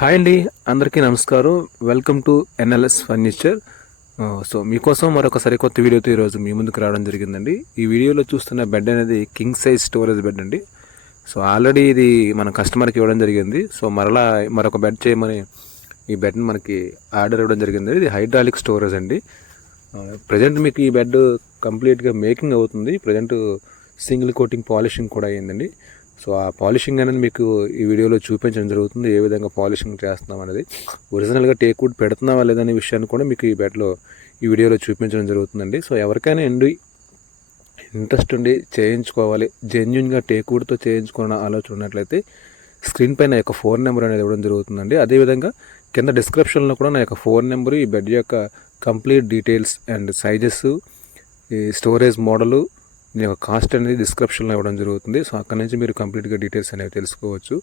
Hi అండి, అందరికీ నమస్కారం. Welcome to NLS furniture. So మీకోసం మరొక సరికొత్త వీడియోతో ఈరోజు మీ ముందుకు రావడం జరిగిందండి. ఈ వీడియోలో చూస్తున్న బెడ్ అనేది కింగ్ సైజ్ స్టోరేజ్ బెడ్ అండి. సో ఆల్రెడీ ఇది మన కస్టమర్కి ఇవ్వడం జరిగింది. సో మరొక బెడ్ చేయమని ఈ బెడ్ని మనకి ఆర్డర్ ఇవ్వడం జరిగింది. ఇది హైడ్రాలిక్ స్టోరేజ్ అండి. ప్రజెంట్ మీకు ఈ బెడ్ కంప్లీట్గా మేకింగ్ అవుతుంది. ప్రజెంట్ సింగిల్ కోటింగ్ పాలిషింగ్ కూడా అయ్యిందండి. సో ఆ పాలిషింగ్ అనేది మీకు ఈ వీడియోలో చూపించడం జరుగుతుంది. ఏ విధంగా పాలిషింగ్ చేస్తున్నాం అనేది, ఒరిజినల్గా టేక్ వుడ్ పెడుతున్నావా లేదనే విషయాన్ని కూడా మీకు ఈ బెడ్లో ఈ వీడియోలో చూపించడం జరుగుతుందండి. సో ఎవరికైనా ఇంట్రెస్ట్ ఉండి చేయించుకోవాలి, జెన్యున్గా టేక్ వుడ్తో చేయించుకోవాలని ఆలోచన ఉన్నట్లయితే స్క్రీన్ పైన నా యొక్క ఫోన్ నెంబర్ అనేది ఇవ్వడం జరుగుతుందండి. అదేవిధంగా కింద డిస్క్రిప్షన్లో కూడా నా యొక్క ఫోన్ నెంబరు, ఈ బెడ్ యొక్క కంప్లీట్ డీటెయిల్స్ అండ్ సైజెస్, ఈ స్టోరేజ్ మోడలు, మీ యొక్క కాస్ట్ అనేది డిస్క్రిప్షన్లో ఇవ్వడం జరుగుతుంది. సో అక్కడ నుంచి మీరు కంప్లీట్గా డీటెయిల్స్ అనేవి తెలుసుకోవచ్చు.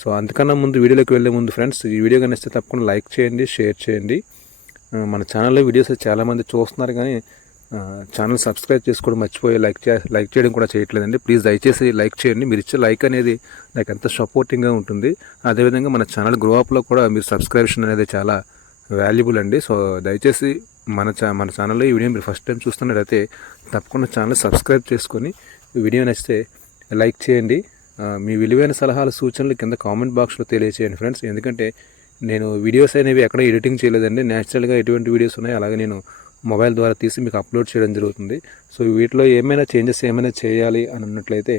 సో అంతకన్నా ముందు వీడియోలోకి వెళ్ళే ముందు ఫ్రెండ్స్, ఈ వీడియో నచ్చితే తప్పకుండా లైక్ చేయండి, షేర్ చేయండి. మన ఛానల్లో వీడియోస్ చాలామంది చూస్తున్నారు కానీ ఛానల్ సబ్స్క్రైబ్ చేసుకోవడం మర్చిపోయి లైక్ చేయడం కూడా చేయట్లేదండి. ప్లీజ్ దయచేసి లైక్ చేయండి. మీరు ఇచ్చే లైక్ అనేది నాకు ఎంత సపోర్టింగ్గా ఉంటుంది. అదేవిధంగా మన ఛానల్ గ్రో అప్లో కూడా మీరు సబ్స్క్రిప్షన్ అనేది చాలా వాల్యుబుల్ అండి. సో దయచేసి మన ఛానల్లో ఈ వీడియో మీరు ఫస్ట్ టైం చూస్తున్నట్లయితే తప్పకుండా ఛానల్ సబ్స్క్రైబ్ చేసుకొని వీడియో నచ్చితే లైక్ చేయండి. మీ విలువైన సలహాలు, సూచనలు కింద కామెంట్ బాక్స్లో తెలియచేయండి ఫ్రెండ్స్. ఎందుకంటే నేను వీడియోస్ అనేవి ఎక్కడ ఎడిటింగ్ చేయలేదండి. న్యాచురల్గా ఎటువంటి వీడియోస్ ఉన్నాయో అలాగే నేను మొబైల్ ద్వారా తీసి మీకు అప్లోడ్ చేయడం జరుగుతుంది. సో వీటిలో ఏమైనా చేంజెస్ ఏమైనా చేయాలి అని అన్నట్లయితే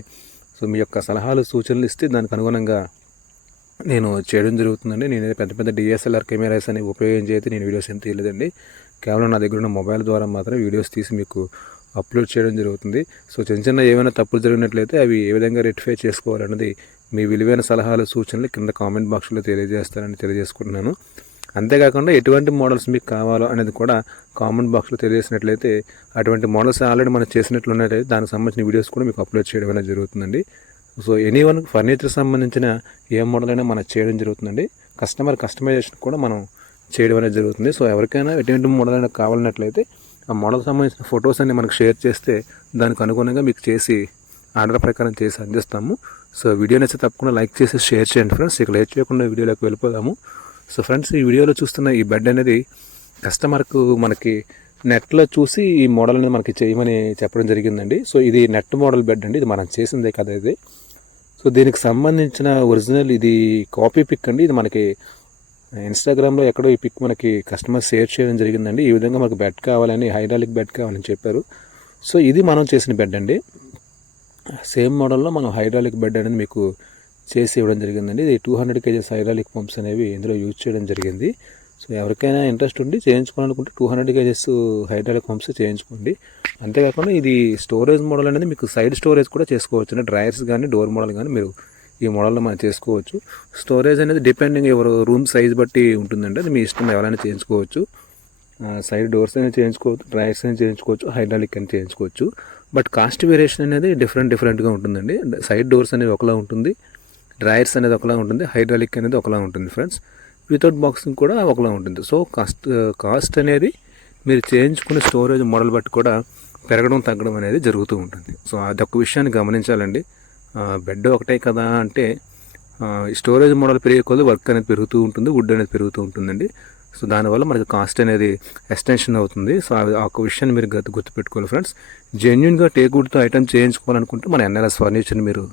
సో మీ యొక్క సలహాలు, సూచనలు ఇస్తే దానికి అనుగుణంగా నేను చేయడం జరుగుతుందండి. నేను పెద్ద పెద్ద డిఎస్ఎల్ఆర్ కెమెరాస్ అనేవి ఉపయోగించి అయితే నేను వీడియోస్ ఏం తీయలేదండి. కేవలం నా దగ్గర ఉన్న మొబైల్ ద్వారా మాత్రం వీడియోస్ తీసి మీకు అప్లోడ్ చేయడం జరుగుతుంది. సో చిన్న ఏమైనా తప్పులు జరిగినట్లయితే అవి ఏ విధంగా రెక్టిఫై చేసుకోవాలన్నది మీ విలువైన సలహాలు, సూచనలు కింద కామెంట్ బాక్స్లో తెలియజేస్తారని తెలియజేసుకుంటున్నాను. అంతేకాకుండా ఎటువంటి మోడల్స్ మీకు కావాలో అనేది కూడా కామెంట్ బాక్స్లో తెలియజేసినట్లయితే అటువంటి మోడల్స్ ఆల్రెడీ మనం చేసినట్లున్నట్లయితే దానికి సంబంధించిన వీడియోస్ కూడా మీకు అప్లోడ్ చేయడం అనేది జరుగుతుందండి. సో ఎనీవన్ ఫర్నిచర్ సంబంధించిన ఏ మోడల్ అయినా మనం చేయడం జరుగుతుందండి. కస్టమైజేషన్ కూడా మనం చేయడం అనేది జరుగుతుంది. సో ఎవరికైనా ఎటువంటి మోడల్ అయినా కావాలన్నట్లయితే ఆ మోడల్ సంబంధించిన ఫొటోస్ అన్ని మనకు షేర్ చేస్తే దానికి అనుగుణంగా మీకు చేసి ఆర్డర్ ప్రకారం చేసి అందిస్తాము. సో వీడియో నచ్చితే తప్పకుండా లైక్ చేసి షేర్ చేయండి ఫ్రెండ్స్. ఇక లేట్ చేయకుండా వీడియోలోకి వెళ్ళిపోదాము. సో ఫ్రెండ్స్, ఈ వీడియోలో చూస్తున్న ఈ బెడ్ అనేది కస్టమర్కు మనకి నెట్లో చూసి ఈ మోడల్ అనేది మనకి చేయమని చెప్పడం జరిగిందండి. సో ఇది నెట్ మోడల్ బెడ్ అండి. ఇది మనం చేసిందే కదా ఇది. సో దీనికి సంబంధించిన ఒరిజినల్ ఇది కాపీ పిక్ అండి. ఇది మనకి ఇన్స్టాగ్రామ్లో ఎక్కడో ఈ పిక్ మనకి కస్టమర్ షేర్ చేయడం జరిగిందండి. ఈ విధంగా మనకు బెడ్ కావాలని, హైడ్రాలిక్ బెడ్ కావాలని చెప్పారు. సో ఇది మనం చేసిన బెడ్ అండి. సేమ్ మోడల్లో మనం హైడ్రాలిక్ బెడ్ అనేది మీకు చేసి ఇవ్వడం జరిగిందండి. ఇది 200 kgs హైడ్రాలిక్ పంప్స్ అనేవి ఇందులో యూజ్ చేయడం జరిగింది. సో ఎవరికైనా ఇంట్రెస్ట్ ఉండి చేయించుకోవాలనుకుంటే 200 kgs హైడ్రాలిక్ పంప్స్ చేయించుకోండి. అంతేకాకుండా ఇది స్టోరేజ్ మోడల్ అనేది మీకు సైడ్ స్టోరేజ్ కూడా చేసుకోవచ్చు అండి. డ్రైయర్స్ కానీ, డోర్ మోడల్ కానీ మీరు ఈ మోడల్లో మనం చేసుకోవచ్చు. స్టోరేజ్ అనేది డిపెండింగ్ ఎవరు రూమ్ సైజ్ బట్టి ఉంటుందండి. అది మీ ఇష్టం, ఎవరైనా చేయించుకోవచ్చు. సైడ్ డోర్స్ అయినా చేయించుకోవచ్చు, డ్రైయర్స్ అయినా చేయించుకోవచ్చు, హైడ్రాలిక్ అని చేయించుకోవచ్చు. బట్ కాస్ట్ వేరియేషన్ అనేది డిఫరెంట్గా ఉంటుందండి. సైడ్ డోర్స్ అనేది ఒకలా ఉంటుంది, డ్రైయర్స్ అనేది ఒకలా ఉంటుంది, హైడ్రాలిక్ అనేది ఒకలా ఉంటుంది ఫ్రెండ్స్. వితౌట్ బాక్సింగ్ కూడా ఒకలా ఉంటుంది. సో కాస్ట్ అనేది మీరు చేయించుకునే స్టోరేజ్ మోడల్ బట్టి కూడా పెరగడం తగ్గడం అనేది జరుగుతూ ఉంటుంది. సో అదొక విషయాన్ని గమనించాలండి. బెడ్ ఒకటే కదా అంటే స్టోరేజ్ మోడల్ పెరిగే కొద్ది వర్క్ అనేది పెరుగుతూ ఉంటుంది, వుడ్ అనేది పెరుగుతూ ఉంటుందండి. సో దానివల్ల మనకి కాస్ట్ అనేది ఎక్స్టెన్షన్ అవుతుంది. సో ఆ ఒక విషయాన్ని మీరు గుర్తుపెట్టుకోవాలి ఫ్రెండ్స్. జెన్యున్గా టేక్ వుడ్తో ఐటమ్ చేయించుకోవాలనుకుంటే మన ఎన్ఎల్ఎస్ ఫర్నిచర్ని మీరు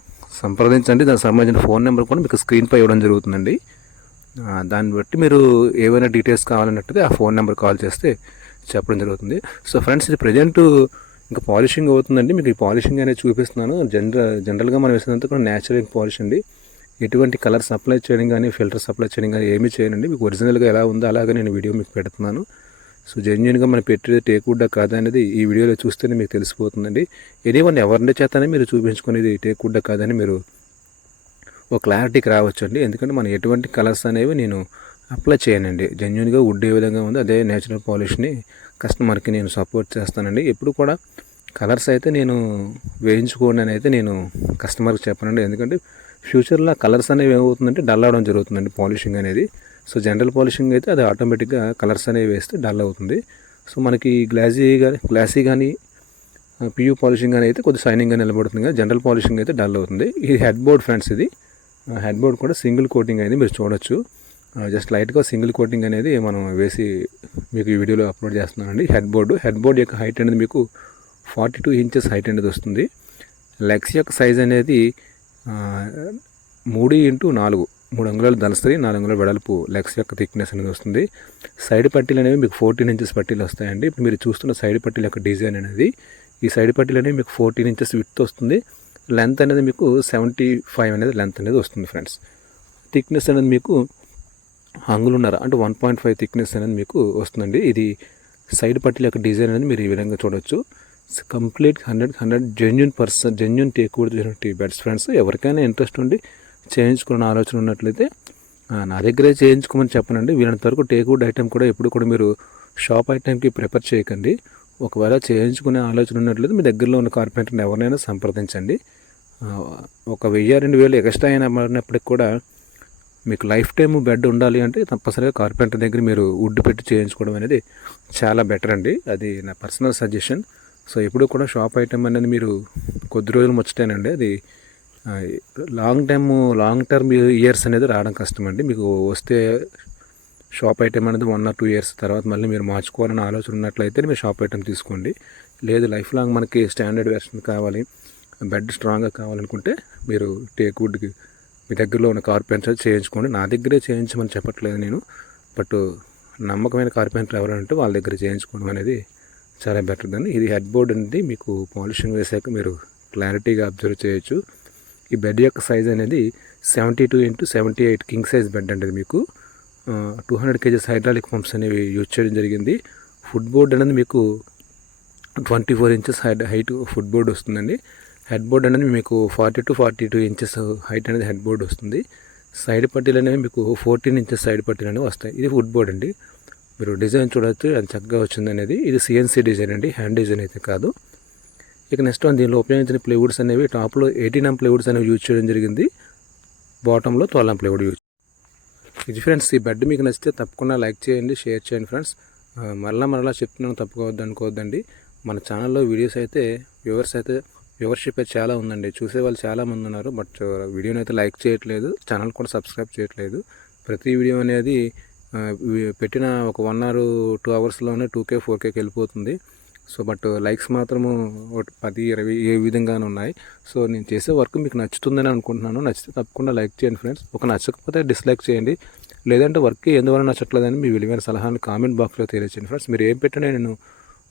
సంప్రదించండి. దానికి సంబంధించిన ఫోన్ నెంబర్ కూడా మీకు స్క్రీన్పై ఇవ్వడం జరుగుతుందండి. దాన్ని బట్టి మీరు ఏవైనా డీటెయిల్స్ కావాలన్నట్టుగా ఆ ఫోన్ నెంబర్ కాల్ చేస్తే చెప్పడం జరుగుతుంది. సో ఫ్రెండ్స్, ఇది ప్రజెంట్ ఇంకా పాలిషింగ్ అవుతుందండి. మీకు ఈ పాలిషింగ్ అనేది చూపిస్తున్నాను. జనరల్గా మనం వేసినంత కూడా న్యాచురల్ పాలిష్ అండి. ఎటువంటి కలర్ సప్లై చేయడం కానీ, ఫిల్టర్ సప్లై చేయడం కానీ ఏమీ చేయనండి. మీకు ఒరిజినల్గా ఎలా ఉందో అలాగే నేను వీడియో మీకు పెడుతున్నాను. సో జెన్యున్గా మనం పెట్టేది టేక్ వుడ్డా కాదా అనేది ఈ వీడియోలో చూస్తేనే మీకు తెలిసిపోతుందండి. ఎవరిని చేతనే మీరు చూపించుకునేది టేక్ వుడ్డా కాదని మీరు ఒక క్లారిటీకి రావచ్చు అండి. ఎందుకంటే మనం ఎటువంటి కలర్స్ అనేవి నేను అప్లై చేయనండి. జెన్యున్గా వుడ్ ఏ విధంగా ఉందో అదే నేచురల్ పాలిష్ని కస్టమర్కి నేను సపోర్ట్ చేస్తానండి. ఎప్పుడు కూడా కలర్స్ అయితే నేను వేయించుకోండి అని అయితే నేను కస్టమర్కి చెప్పనండి. ఎందుకంటే ఫ్యూచర్లో కలర్స్ అనేవి ఏమవుతుందంటే డల్ అవడం జరుగుతుందండి పాలిషింగ్ అనేది. సో జనరల్ పాలిషింగ్ అయితే అది ఆటోమేటిక్గా కలర్స్ అనేవి వేస్తే డల్ అవుతుంది. సో మనకి గ్లాసీ కానీ పియూ పాలిషింగ్ అని అయితే కొద్దిగా షైనింగ్గా నిలబడుతుంది, కానీ జనరల్ పాలిషింగ్ అయితే డల్ అవుతుంది. ఇది హెడ్ బోర్డ్ ఫ్రెండ్స్. ఇది హెడ్ బోర్డ్ కూడా సింగిల్ కోటింగ్ అయింది, మీరు చూడొచ్చు. జస్ట్ లైట్గా సింగిల్ కోటింగ్ అనేది మనం వేసి మీకు ఈ వీడియోలో అప్లోడ్ చేస్తున్నానండి. హెడ్ బోర్డ్ యొక్క హైట్ అనేది మీకు 42 ఇంచెస్ హైట్ అనేది వస్తుంది. లెగ్స్ యొక్క సైజ్ అనేది 3x4 3 అంగుళాలు దళసరి 4 అంగుళాల వెడల్పు లెగ్స్ యొక్క థిక్నెస్ అనేది వస్తుంది. సైడ్ పట్టీలు అనేవి మీకు 14 ఇంచెస్ పట్టీలు వస్తాయండి. ఇప్పుడు మీరు చూస్తున్న సైడ్ పట్టీల యొక్క డిజైన్ అనేది ఈ సైడ్ పట్టీలు అనేవి మీకు 14 ఇంచెస్ విడ్త్ వస్తుంది. లెంత్ అనేది మీకు 75 అనేది లెంత్ అనేది వస్తుంది ఫ్రెండ్స్. థిక్నెస్ అనేది మీకు అంగుళన్నర అంటే 1.5 థిక్నెస్ అనేది మీకు వస్తుందండి. ఇది సైడ్ పట్టీల యొక్క డిజైన్ అనేది మీరు ఈ విధంగా చూడొచ్చు. Complete 100 genuine teakwood beds friends. ఎవరికైనా ఇంట్రెస్ట్ ఉండి చేయించుకున్న ఆలోచన ఉన్నట్లయితే నా దగ్గరే చేయించుకోమని చెప్పనండి. వీళ్ళంత వరకు టేక్వుడ్ ఐటెం కూడా ఎప్పుడు కూడా మీరు షాప్ ఐటెంకి ప్రిఫర్ చేయకండి. ఒకవేళ చేయించుకునే ఆలోచన ఉన్నట్లయితే మీ దగ్గరలో ఉన్న కార్పెంటర్ని ఎవరినైనా సంప్రదించండి. ఒక 1000-2000 ఎక్స్ట్రా అయినా పడినప్పటికి కూడా మీకు లైఫ్ టైం బెడ్ ఉండాలి అంటే తప్పనిసరిగా కార్పెంటర్ దగ్గర మీరు వుడ్ పెట్టి చేయించుకోవడం అనేది చాలా బెటర్ అండి. అది నా పర్సనల్ సజెషన్. సో ఎప్పుడు కూడా షాప్ ఐటెం అనేది మీరు కొద్ది రోజులు ముచ్చటేనండి. అది లాంగ్ టర్మ్ ఇయర్స్ అనేది రావడం కష్టం అండి. మీకు వస్తే షాప్ ఐటెం అనేది 1 or 2 ఇయర్స్ తర్వాత మళ్ళీ మీరు మార్చుకోవాలని ఆలోచన ఉన్నట్లయితే మీరు షాప్ ఐటెం తీసుకోండి. లేదు లైఫ్ లాంగ్ మనకి స్టాండర్డ్ వెర్షన్ కావాలి, బెడ్ స్ట్రాంగ్గా కావాలనుకుంటే మీరు టేక్వుడ్కి మీ దగ్గరలో ఉన్న కార్పెంటర్ చేయించుకోండి. నా దగ్గరే చేయించమని చెప్పట్లేదు నేను, బట్ నమ్మకమైన కార్పెంటర్ ఎవరంటే వాళ్ళ దగ్గర చేయించుకోవడం అనేది చాలా బెటర్ దాన్ని. ఇది హెడ్ బోర్డ్ అనేది మీకు పాలిషింగ్ వేసాక మీరు క్లారిటీగా అబ్జర్వ్ చేయొచ్చు. ఈ బెడ్ యొక్క సైజ్ అనేది 72x78 కింగ్ సైజ్ బెడ్ అనేది మీకు 200 kgs హైడ్రాలిక్ పంప్స్ అనేవి యూజ్ చేయడం జరిగింది. ఫుట్ బోర్డ్ అనేది మీకు 24 ఇంచెస్ హైట్ ఫుట్ బోర్డ్ వస్తుందండి. హెడ్ బోర్డ్ అనేది మీకు 42 ఇంచెస్ హైట్ అనేది హెడ్ బోర్డ్ వస్తుంది. సైడ్ పట్టీలు అనేవి మీకు 14 ఇంచెస్ సైడ్ పట్టీలు అనేవి వస్తాయి. ఇది ఫుట్ బోర్డ్ అండి. మీరు డిజైన్ చూడవచ్చు అది చక్కగా వచ్చింది అనేది. ఇది CNC డిజైన్ అండి, హ్యాండ్ డిజైన్ అయితే కాదు. ఇక నెక్స్ట్ దీనిలో ఉపయోగించిన ప్లైవుడ్స్ అనేవి టాప్లో 18mm ప్లైవుడ్స్ అనేవి యూజ్ చేయడం జరిగింది. బాటంలో 12mm ప్లైవుడ్ యూజ్. ఇది ఫ్రెండ్స్, ఈ బెడ్ మీకు నచ్చితే తప్పకుండా లైక్ చేయండి, షేర్ చేయండి ఫ్రెండ్స్. మరలా చెప్తున్నాను, తప్పుకోవద్దు అనుకోవద్దండి. మన ఛానల్లో వీడియోస్ అయితే వ్యూవర్షిప్ అయితే చాలా ఉందండి, చూసే వాళ్ళు చాలామంది ఉన్నారు. బట్ వీడియోని అయితే లైక్ చేయట్లేదు, ఛానల్ కూడా సబ్స్క్రైబ్ చేయట్లేదు. ప్రతి వీడియో అనేది పెట్టిన ఒక 1 or 2 అవర్స్లోనే 2K 4Kకి వెళ్ళిపోతుంది. సో బట్ లైక్స్ మాత్రము 10-20 ఏ విధంగానే ఉన్నాయి. సో నేను చేసే వర్క్ మీకు నచ్చుతుందని అనుకుంటున్నాను. నచ్చితే తప్పకుండా లైక్ చేయండి ఫ్రెండ్స్. ఒక నచ్చకపోతే డిస్లైక్ చేయండి, లేదంటే వర్క్ ఎందువల్ల నచ్చట్లేదని మీ విలువైన సలహాను కామెంట్ బాక్స్లో తెలియచేయండి ఫ్రెండ్స్. మీరు ఏం పెట్టినా నేను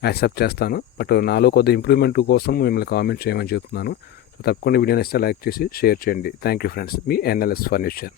యాక్సెప్ట్ చేస్తాను, బట్ నాలో కొద్ది ఇంప్రూవ్మెంట్ కోసం మిమ్మల్ని కామెంట్ చేయమని చెప్తున్నాను. సో తప్పకుండా వీడియో నచ్చితే లైక్ చేసి షేర్ చేయండి. Thank you friends. Me NLS furniture.